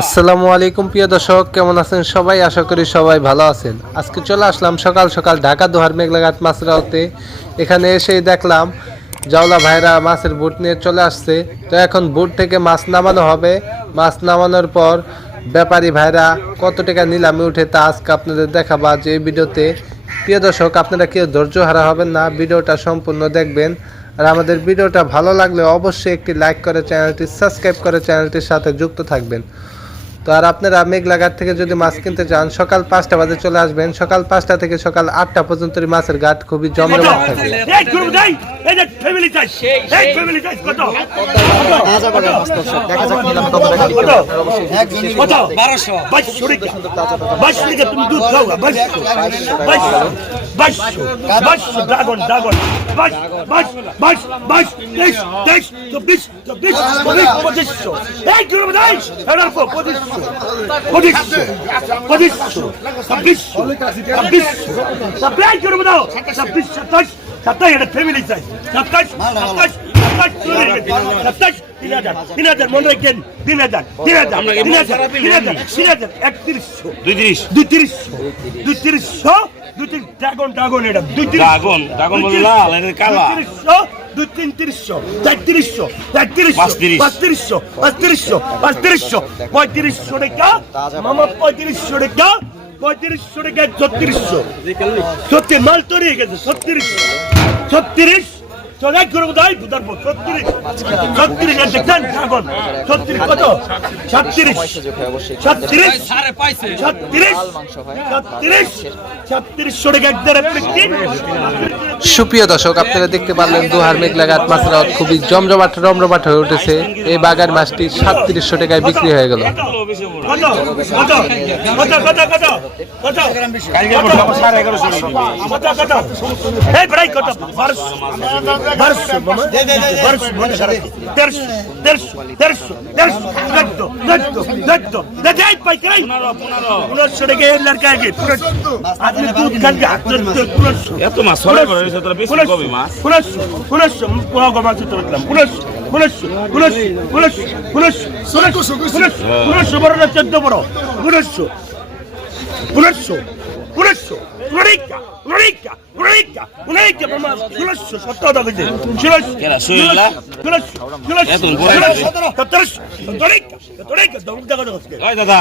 আসসালামু আলাইকুম প্রিয় দর্শক, কেমন আছেন সবাই? আশা করি সবাই ভালো আছেন। আজকে চলে আসলাম সকাল সকাল ঢাকা দোহার মেঘলাঘাট মাছরাওতে। এখানে এসেই দেখলাম জাওলা ভাইরা মাছের বুট নিয়ে চলে আসছে। তো এখন বুট থেকে মাছ নামানো হবে। মাছ নামানোর পর ব্যাপারী ভাইরা কত টাকা নিলামে উঠে তা আজকে আপনাদের দেখাবা যে এই ভিডিওতে। প্রিয় দর্শক, আপনারা কেউ ধৈর্য হারা হবেন না, ভিডিওটা সম্পূর্ণ দেখবেন। আর আমাদের ভিডিওটা ভালো লাগলে অবশ্যই একটি লাইক করে চ্যানেলটি সাবস্ক্রাইব করে চ্যানেলটির সাথে যুক্ত থাকবেন। তো আর আপনারা মেঘলাঘাট থেকে যদি মাছ কিনতে চান সকাল 5টা বাজে চলে আসবেন। সকাল 5টা থেকে সকাল 8টা পর্যন্ত মাছের ঘাট খুবই জমজমাট থাকে। মাল তৈরি গেছে 36 চলে করবো তাই বুঝার 36 দেখছেন এখন 36 কত 36 সুপ্রিয় দর্শক, আপনারা দেখতে পারলেন দোহার মেঘলাঘাট মাছরাও খুবই জমজমাট রমরমাট হয়ে উঠেছে। এই বাগার মাছটি 3700 টাকায় বিক্রি হয়ে গেল। দাদা